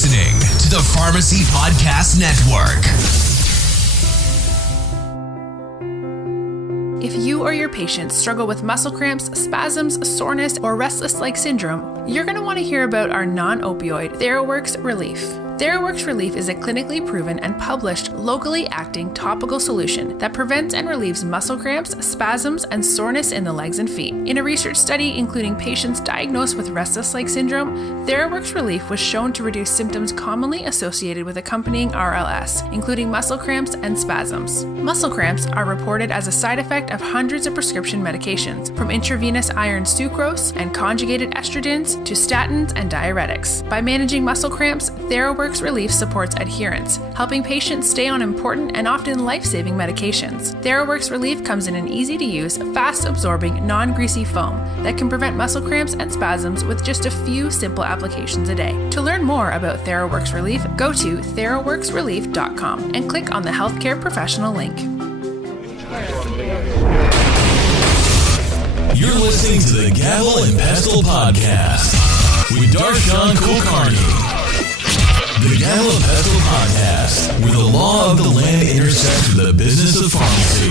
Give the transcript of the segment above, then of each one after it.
listening to the Pharmacy Podcast Network. If you or your patients struggle with muscle cramps, spasms, soreness, or restless leg syndrome, you're going to want to hear about our non-opioid TheraWorks Relief. TheraWorks Relief is a clinically proven and published locally acting topical solution that prevents and relieves muscle cramps, spasms, and soreness in the legs and feet. In a research study including patients diagnosed with restless leg syndrome, TheraWorks Relief was shown to reduce symptoms commonly associated with accompanying RLS, including muscle cramps and spasms. Muscle cramps are reported as a side effect of hundreds of prescription medications, from intravenous iron sucrose and conjugated estrogens to statins and diuretics. By managing muscle cramps, TheraWorks Relief supports adherence, helping patients stay on important and often life-saving medications. TheraWorks Relief comes in an easy-to-use, fast-absorbing, non-greasy foam that can prevent muscle cramps and spasms with just a few simple applications a day. To learn more about TheraWorks Relief, go to theraworksrelief.com and click on the healthcare professional link. You're listening to the Gavel and Pestle Podcast with Darshan Kulkarni. The Gavel and Pestle Podcast, where the law of the land intersects with the business of pharmacy.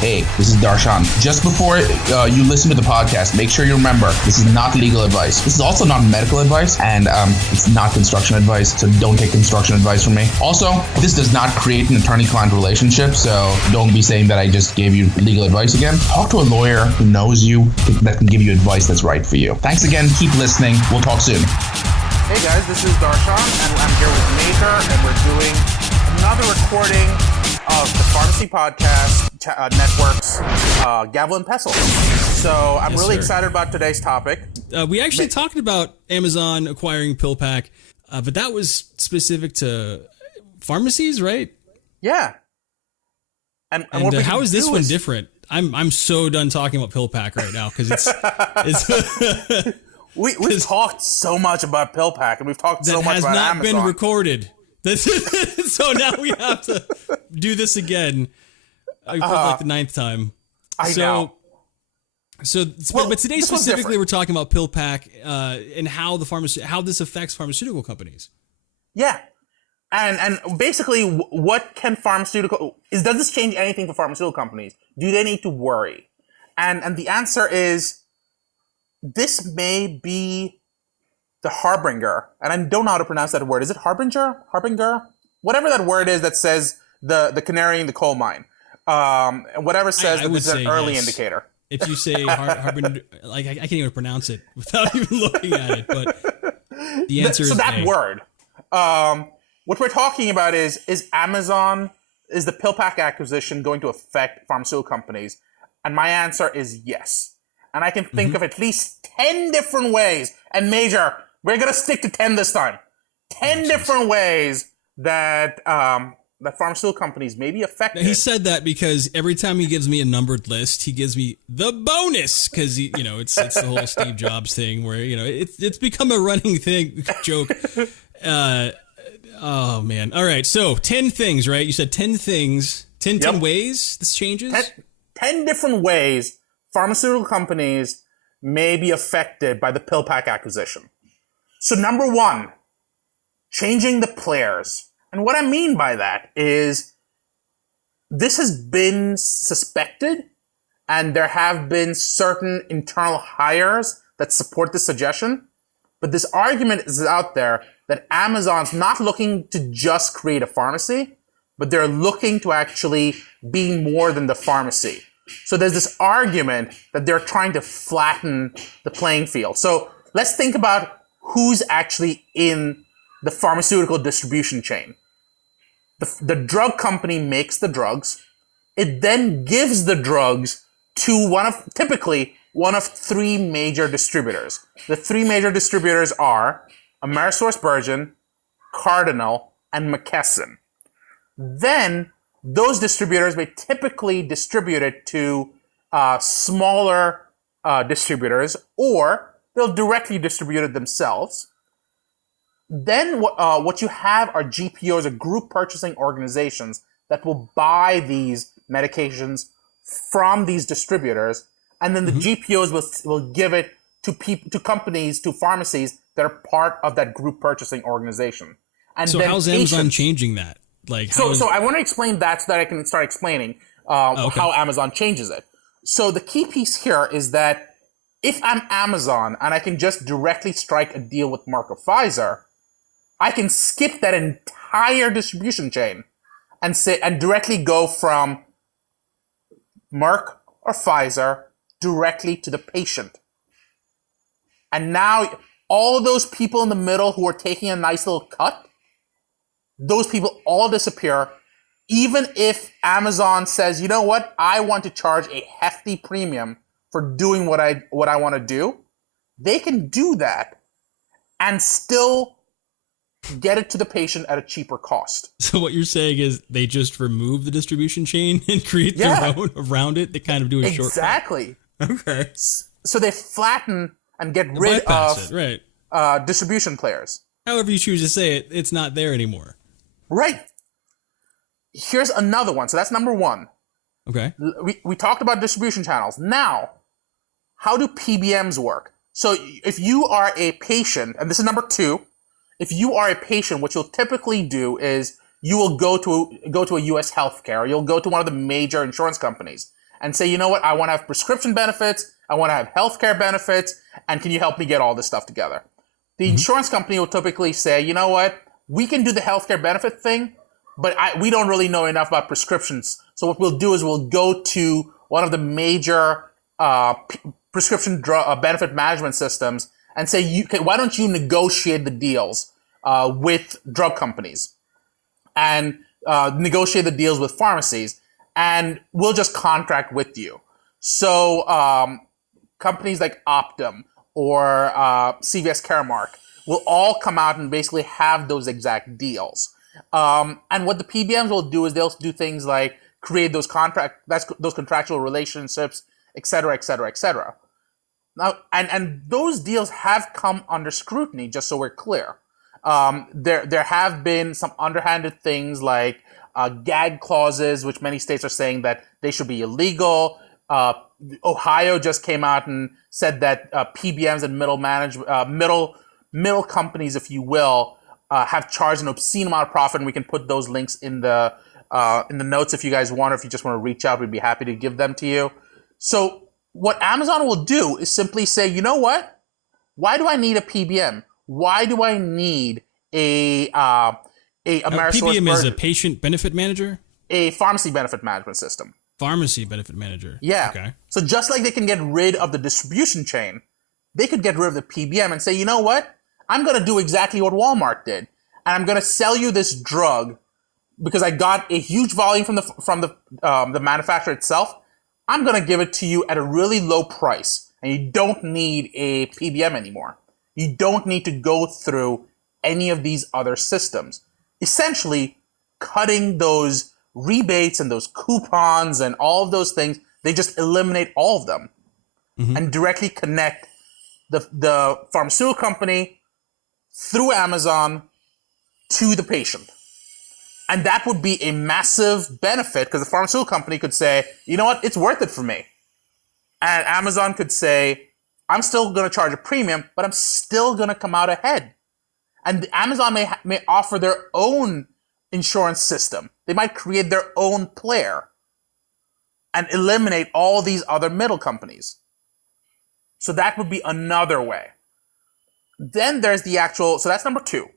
Hey, this is Darshan. Just before you listen to the podcast, make sure you remember this is not legal advice. This is also not medical advice, and it's not construction advice, so don't take construction advice from me. Also, this does not create an attorney-client relationship, so don't be saying that I just gave you legal advice again. Talk to a lawyer who knows you, that can give you advice that's right for you. Thanks again. Keep listening. We'll talk soon. Hey guys, this is Darshan, and I'm here with Major, and we're doing another recording of the Pharmacy Podcast Network's Gavel and Pestle. So I'm really excited about today's topic. We actually talked about Amazon acquiring PillPack, but that was specific to pharmacies, right? Yeah. And how is this one different? I'm so done talking about PillPack right now because it's We've talked so much about PillPack, and we've talked so much about Amazon. That has not been recorded. So now we have to do this again for like the 9th time. I know. But today specifically we're talking about PillPack and how this affects pharmaceutical companies. Yeah. And basically, what can does this change anything for pharmaceutical companies? Do they need to worry? And the answer is, this may be the harbinger, and I don't know how to pronounce that word. Is it harbinger? Harbinger? Whatever that word is that says the canary in the coal mine. Whatever says that this is an early indicator. If you say harbinger, like I can't even pronounce it without even looking at it, but the answer is that A. word. What we're talking about is the PillPack acquisition going to affect pharmaceutical companies? And my answer is yes. And I can think of at least 10 different ways. And Major, we're going to stick to 10 this time. 10 different ways that that pharmaceutical companies may be affected. Now, he said that because every time he gives me a numbered list, he gives me the bonus because it's the whole Steve Jobs thing where it's become a running joke. Oh man! All right, so 10 things, right? You said 10 things, 10 ways this changes. 10 different ways pharmaceutical companies may be affected by the PillPack acquisition. So number 1, changing the players. And what I mean by that is this has been suspected, and there have been certain internal hires that support this suggestion. But this argument is out there that Amazon's not looking to just create a pharmacy, but they're looking to actually be more than the pharmacy. So there's this argument that they're trying to flatten the playing field. So let's think about who's actually in the pharmaceutical distribution chain. The drug company makes the drugs. It then gives the drugs to typically one of 3 major distributors. The 3 major distributors are AmerisourceBergen, Cardinal, and Mckesson. Then those distributors may typically distribute it to smaller distributors, or they'll directly distribute it themselves. Then what you have are GPOs, or group purchasing organizations, that will buy these medications from these distributors, and then the GPOs will give it to companies, to pharmacies that are part of that group purchasing organization. And So then how's Amazon changing that? Like, so I want to explain that so that I can start explaining how Amazon changes it. So the key piece here is that if I'm Amazon and I can just directly strike a deal with Merck or Pfizer, I can skip that entire distribution chain and directly go from Merck or Pfizer directly to the patient. And now all those people in the middle who are taking a nice little cut, those people all disappear. Even if Amazon says, you know what, I want to charge a hefty premium for doing what I want to do, they can do that and still get it to the patient at a cheaper cost. So what you're saying is they just remove the distribution chain and create their own around it. They kind of do a shortcut. Exactly. Okay. So they flatten and get rid of distribution players. However you choose to say it, it's not there anymore. Right. Here's another one. So that's number one. Okay. We talked about distribution channels. Now, how do PBMs work? So if you are a patient, and this is number two, if you are a patient, what you'll typically do is you will go to a U.S. healthcare, or you'll go to one of the major insurance companies and say, you know what, I want to have prescription benefits, I want to have healthcare benefits, and can you help me get all this stuff together? The insurance company will typically say, you know what, we can do the healthcare benefit thing, but we don't really know enough about prescriptions. So what we'll do is we'll go to one of the major prescription drug benefit management systems and say, why don't you negotiate the deals with drug companies and negotiate the deals with pharmacies, and we'll just contract with you. So companies like Optum or CVS Caremark will all come out and basically have those exact deals. And what the PBMs will do is they'll do things like create those contractual relationships, et cetera, et cetera, et cetera. Now, and those deals have come under scrutiny, just so we're clear. There have been some underhanded things like gag clauses, which many states are saying that they should be illegal. Ohio just came out and said that PBMs and middle companies, if you will, have charged an obscene amount of profit, and we can put those links in the notes if you guys want, or if you just want to reach out, we'd be happy to give them to you. So what Amazon will do is simply say, you know what? Why do I need a PBM? Why do I need a AmerisourceBergen? PBM is a patient benefit manager? A pharmacy benefit management system. Pharmacy benefit manager. Yeah. Okay. So just like they can get rid of the distribution chain, they could get rid of the PBM and say, you know what? I'm going to do exactly what Walmart did. And I'm going to sell you this drug because I got a huge volume from the manufacturer itself. I'm going to give it to you at a really low price. And you don't need a PBM anymore. You don't need to go through any of these other systems. Essentially, cutting those rebates and those coupons and all of those things, they just eliminate all of them and directly connect the pharmaceutical company through Amazon to the patient. And that would be a massive benefit because the pharmaceutical company could say, you know what, it's worth it for me. And Amazon could say, I'm still going to charge a premium, but I'm still going to come out ahead. And Amazon may offer their own insurance system. They might create their own player and eliminate all these other middle companies. So that would be another way. Then there's so that's number two.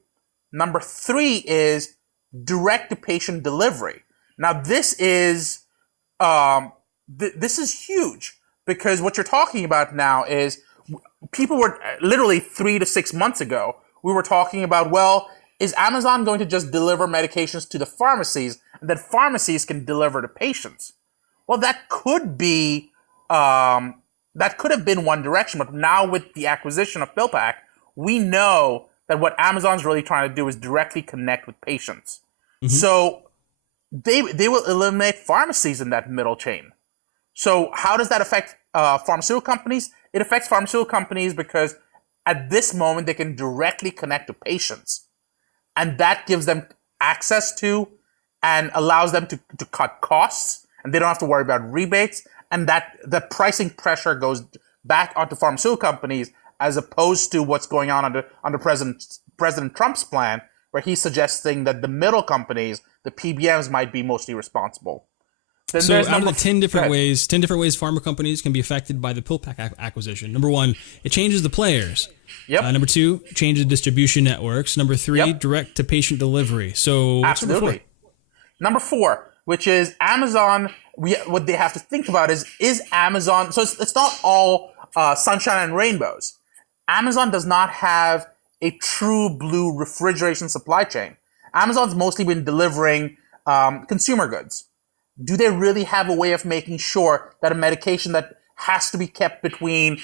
Number three is direct-to-patient delivery. Now this is huge because what you're talking about now is people were literally 3 to 6 months ago, we were talking about, well, is Amazon going to just deliver medications to the pharmacies and that pharmacies can deliver to patients? Well, that could have been one direction, but now with the acquisition of PillPack, we know that what Amazon's really trying to do is directly connect with patients. So they will eliminate pharmacies in that middle chain. So how does that affect pharmaceutical companies? It affects pharmaceutical companies because at this moment they can directly connect to patients. And that gives them access to and allows them to cut costs, and they don't have to worry about rebates. And that the pricing pressure goes back onto pharmaceutical companies as opposed to what's going on under President Trump's plan, where he's suggesting that the middle companies, the PBMs, might be mostly responsible. Then so out of the 10 different ways pharma companies can be affected by the PillPack acquisition. Number 1, it changes the players. Yep. Number 2, changes distribution networks. Number 3, direct to patient delivery. So absolutely. Number 4, which is Amazon. What they have to think about is Amazon. So it's not all sunshine and rainbows. Amazon does not have a true blue refrigeration supply chain. Amazon's mostly been delivering consumer goods. Do they really have a way of making sure that a medication that has to be kept between,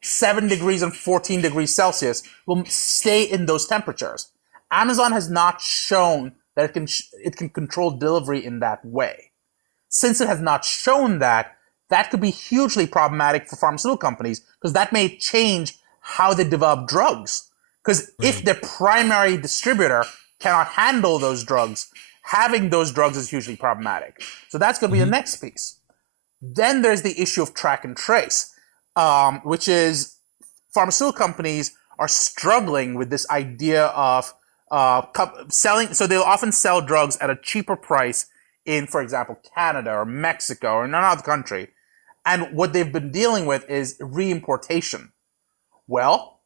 7 degrees and 14 degrees Celsius will stay in those temperatures? Amazon has not shown that it can control delivery in that way. Since it has not shown that could be hugely problematic for pharmaceutical companies, because that may change how they develop drugs. Because if their primary distributor cannot handle those drugs, having those drugs is hugely problematic. So that's going to be the next piece. Then there's the issue of track and trace, which is pharmaceutical companies are struggling with this idea of selling. So they'll often sell drugs at a cheaper price in, for example, Canada or Mexico or another country. And what they've been dealing with is reimportation. Well,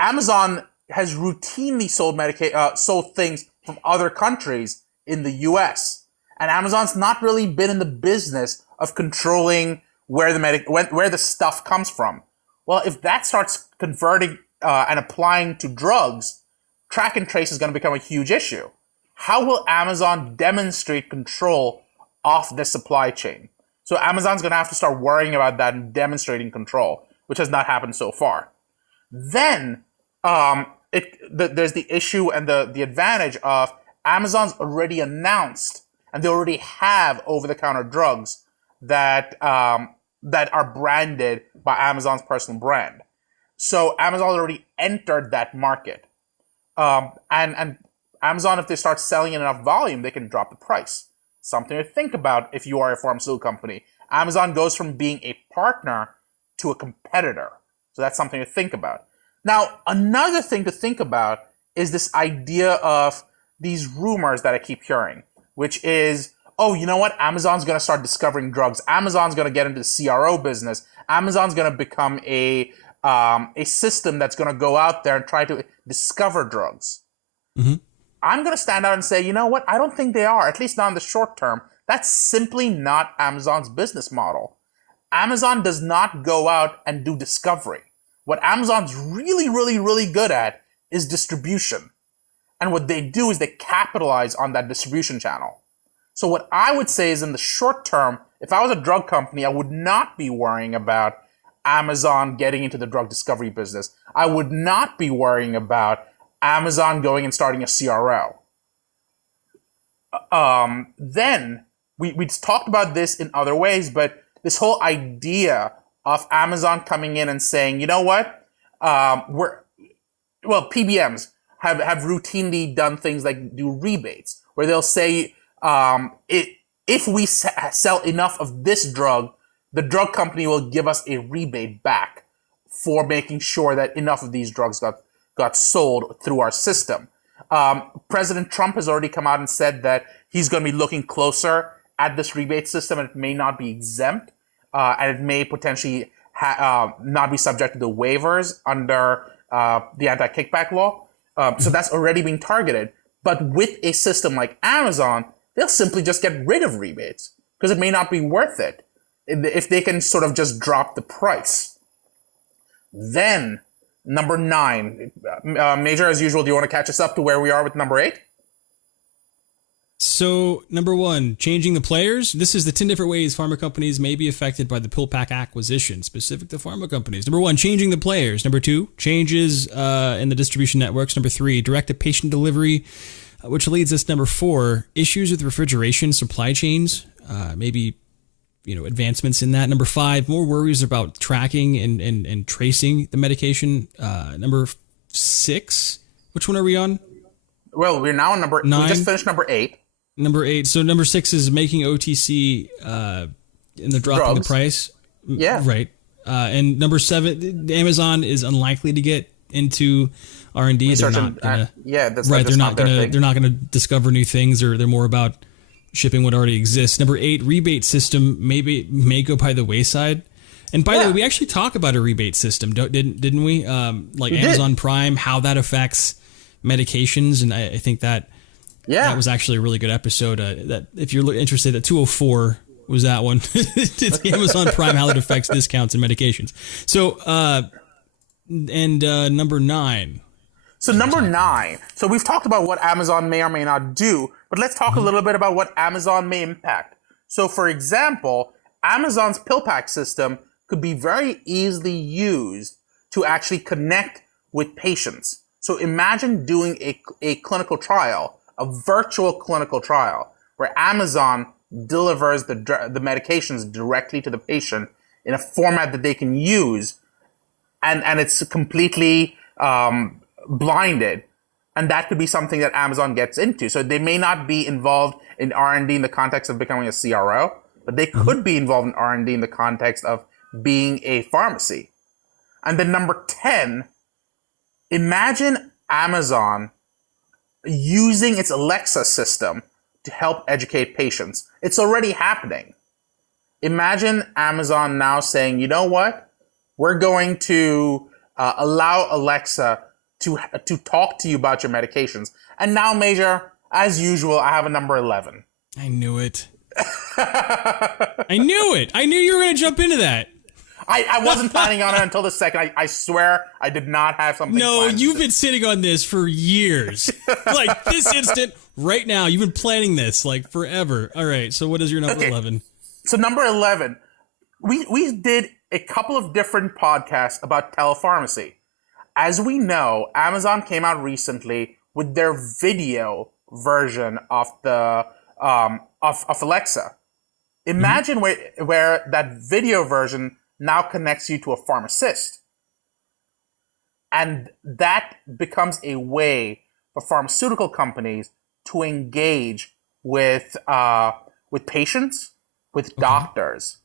Amazon has routinely sold things from other countries in the US. And Amazon's not really been in the business of controlling where the stuff comes from. Well, if that starts converting and applying to drugs, track and trace is going to become a huge issue. How will Amazon demonstrate control of the supply chain? So Amazon's going to have to start worrying about that and demonstrating control, which has not happened so far. Then there's the issue and the advantage of Amazon's already announced, and they already have over-the-counter drugs that are branded by Amazon's personal brand. So Amazon already entered that market. And Amazon, if they start selling in enough volume, they can drop the price. Something to think about if you are a pharmaceutical company. Amazon goes from being a partner to a competitor. So that's something to think about. Now, another thing to think about is this idea of these rumors that I keep hearing, which is, oh, you know what? Amazon's going to start discovering drugs. Amazon's going to get into the CRO business. Amazon's going to become a system that's going to go out there and try to discover drugs. Mm-hmm. I'm going to stand out and say, you know what? I don't think they are, at least not in the short term. That's simply not Amazon's business model. Amazon does not go out and do discovery. What Amazon's really, really, really good at is distribution. And what they do is they capitalize on that distribution channel. So what I would say is in the short term, if I was a drug company, I would not be worrying about Amazon getting into the drug discovery business. I would not be worrying about Amazon going and starting a CRO. Then, we talked about this in other ways, but this whole idea of Amazon coming in and saying, you know what, PBMs have routinely done things like do rebates, where they'll say, if we sell enough of this drug, the drug company will give us a rebate back for making sure that enough of these drugs got sold through our system. President Trump has already come out and said that he's going to be looking closer at this rebate system, and it may not be exempt, and it may potentially not be subject to the waivers under the anti-kickback law. So that's already being targeted. But with a system like Amazon, they'll simply just get rid of rebates because it may not be worth it if they can sort of just drop the price. Then, number 9. Major, as usual, do you want to catch us up to where we are with number 8? So, number 1, changing the players. This is the 10 different ways pharma companies may be affected by the PillPack acquisition, specific to pharma companies. Number 1, changing the players. Number 2, changes in the distribution networks. Number 3, direct-to-patient delivery, which leads us number 4, issues with refrigeration supply chains, maybe advancements in that. Number 5, more worries about tracking and tracing the medication. Number 6, which one are we on? Well, we're now on number 9. We just finished number 8. Number 8. So number 6 is making OTC and the dropping the price. Yeah. Right. And number 7, Amazon is unlikely to get into R&D. They're not gonna, that's right. They're not gonna discover new things, or they're more about shipping what already exists. Number 8, rebate system may go by the wayside. And by the way, we actually talk about a rebate system, didn't we? Like we Amazon did. Prime, how that affects medications, and I think that was actually a really good episode. That if you're interested, that 204 was that one. It's Amazon Prime, how it affects discounts and medications. So, number 9. So number 9. So we've talked about what Amazon may or may not do, but let's talk a little bit about what Amazon may impact. So for example, Amazon's PillPack system could be very easily used to actually connect with patients. So imagine doing a clinical trial, a virtual clinical trial, where Amazon delivers the medications directly to the patient in a format that they can use, and it's completely blinded, and that could be something that Amazon gets into. So they may not be involved in R&D in the context of becoming a CRO, but they could be involved in R&D in the context of being a pharmacy. And then number 10, imagine Amazon using its Alexa system to help educate patients. It's already happening. Imagine Amazon now saying, you know what? We're going to allow Alexa to talk to you about your medications. And now, Major, as usual, I have a number 11. I knew it. I knew it. I knew you were going to jump into that. I wasn't planning on it until the second. I swear I did not have something planned. You've been sitting on this for years. Like this instant, right now, you've been planning this like forever. All right, so what is your number 11? So number 11, we did a couple of different podcasts about telepharmacy. As we know, Amazon came out recently with their video version of the of Alexa. Imagine where that video version now connects you to a pharmacist. And that becomes a way for pharmaceutical companies to engage with patients, with doctors.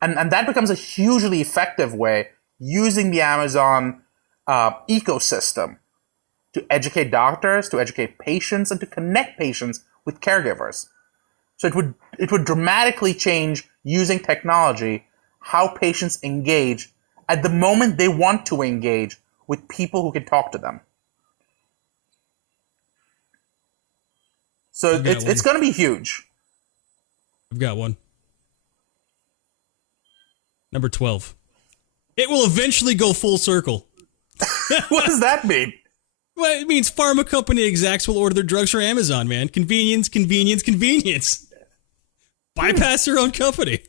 And that becomes a hugely effective way using the Amazon ecosystem to educate doctors, to educate patients, and to connect patients with caregivers. So it would dramatically change, using technology, how patients engage at the moment they want to engage with people who can talk to them. So it's going to be huge. I've got one. Number 12. It will eventually go full circle. What does that mean? Well, it means pharma company execs will order their drugs from Amazon, man. Convenience, convenience, convenience. Bypass their own company.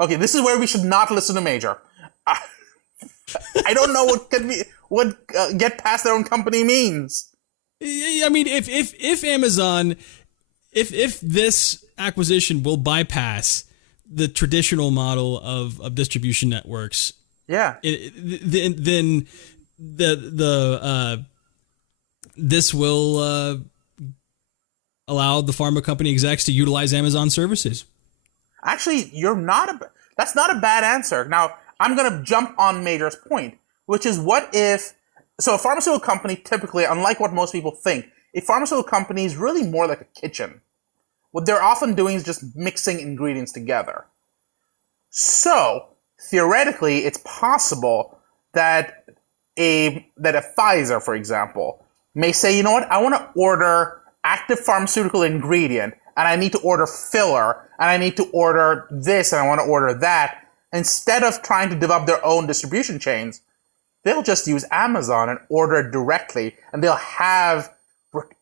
Okay, this is where we should not listen to Major. I don't know what get past their own company means. I mean, if Amazon, if this acquisition will bypass the traditional model of distribution networks, then this will allow the pharma company execs to utilize Amazon services. Actually, that's not a bad answer. Now, I'm going to jump on Major's point, which is so a pharmaceutical company typically, unlike what most people think, a pharmaceutical company is really more like a kitchen. What they're often doing is just mixing ingredients together. So, theoretically, it's possible that a Pfizer, for example, may say, you know what, I want to order active pharmaceutical ingredient, and I need to order filler, and I need to order this, and I want to order that. Instead of trying to develop their own distribution chains, they'll just use Amazon and order it directly, and they'll have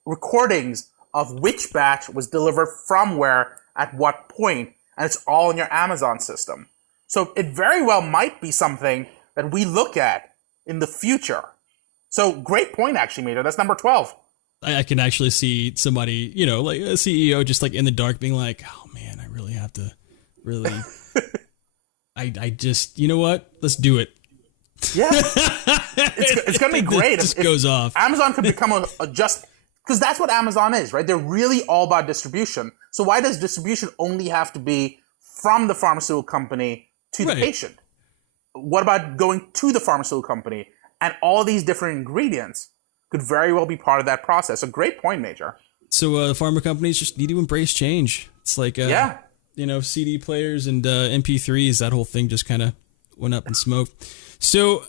recordings of which batch was delivered from where at what point, and it's all in your Amazon system. So it very well might be something that we look at in the future. So great point, actually, Major. That's number 12. I can actually see somebody, like a CEO just like in the dark being like, oh man, I really have to I just, you know what? Let's do it. Yeah. It's going to be great. It just goes off. Amazon could become because that's what Amazon is, right? They're really all about distribution. So why does distribution only have to be from the pharmaceutical company to the patient? What about going to the pharmaceutical company? And all these different ingredients could very well be part of that process. A great point, Major. So pharma companies just need to embrace change. It's like, CD players and MP3s, that whole thing just kind of went up in smoke. So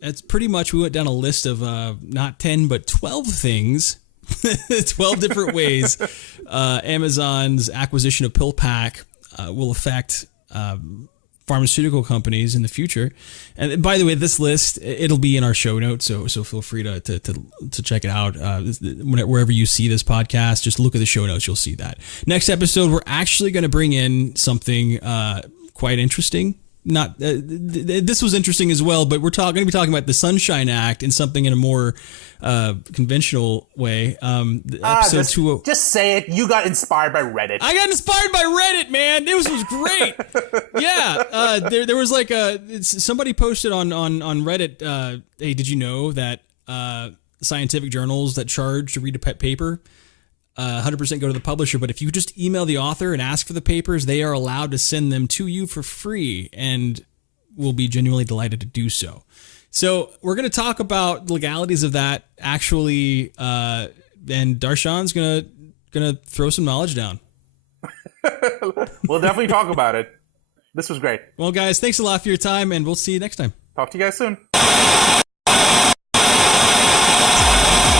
that's pretty much, we went down a list of not 10, but 12 things, 12 different ways Amazon's acquisition of PillPack will affect pharmaceutical companies in the future. And by the way, this list, it'll be in our show notes, so feel free to check it out. Wherever you see this podcast, just look at the show notes, you'll see that. Next episode, we're actually going to bring in something quite interesting. This was interesting as well, but we're going to be talking about the Sunshine Act and something in a more conventional way. Just say it. You got inspired by Reddit. I got inspired by Reddit, man. It was great. Yeah, there was like somebody posted on Reddit. Hey, did you know that scientific journals that charge to read a paper 100% go to the publisher, but if you just email the author and ask for the papers, they are allowed to send them to you for free, and will be genuinely delighted to do so. So we're going to talk about the legalities of that, actually, and Darshan's gonna throw some knowledge down. We'll definitely talk about it. This was great. Well, guys, thanks a lot for your time, and we'll see you next time. Talk to you guys soon.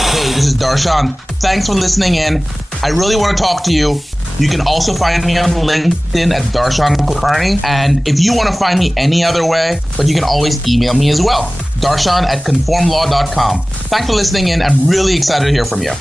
Hey, this is Darshan. Thanks for listening in. I really want to talk to you. You can also find me on LinkedIn at Darshan Kulkarni. And if you want to find me any other way, but you can always email me as well. Darshan@conformlaw.com. Thanks for listening in. I'm really excited to hear from you.